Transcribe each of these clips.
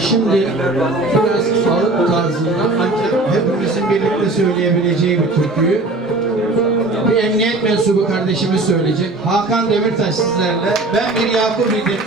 Şimdi biraz sağlık tarzında ancak hepimizin birlikte söyleyebileceği bir türküyü bir emniyet mensubu kardeşimiz söyleyecek. Hakan Demirtaş sizlerle. Ben bir Yakup idim.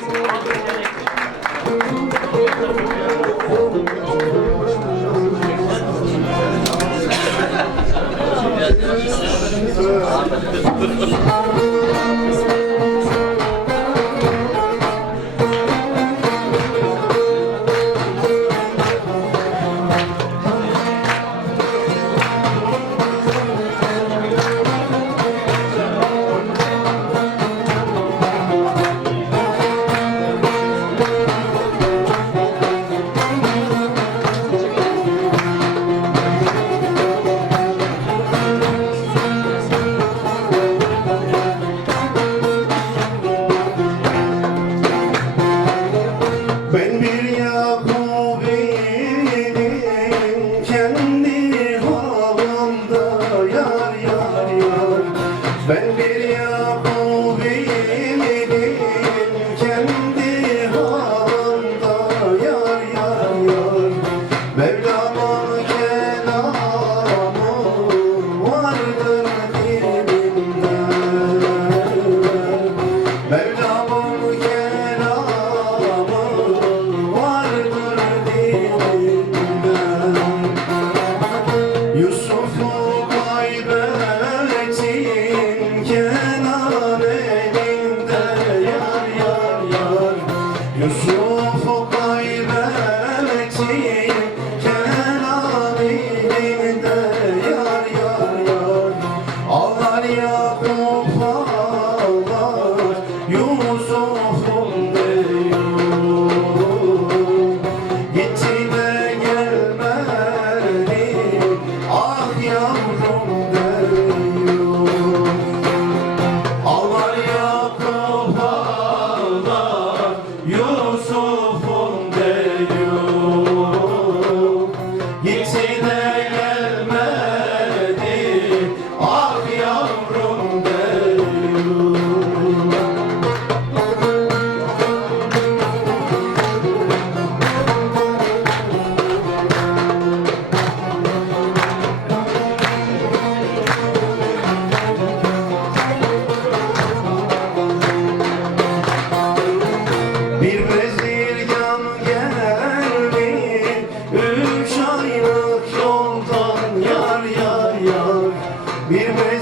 If you Bir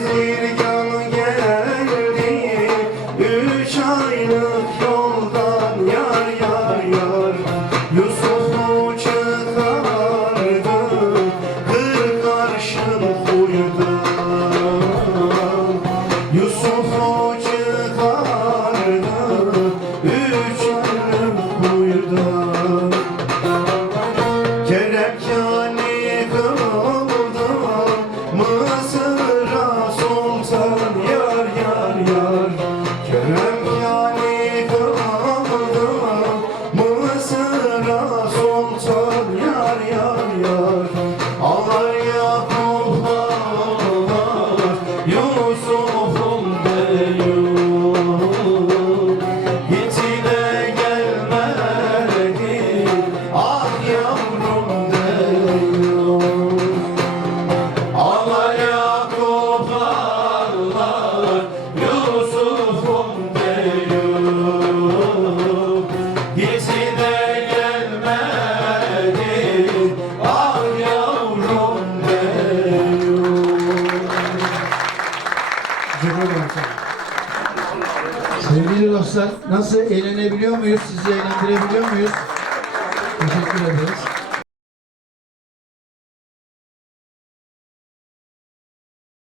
Sevgili dostlar, nasıl eğlenebiliyor muyuz? Sizi eğlendirebiliyor muyuz? Teşekkür ederiz.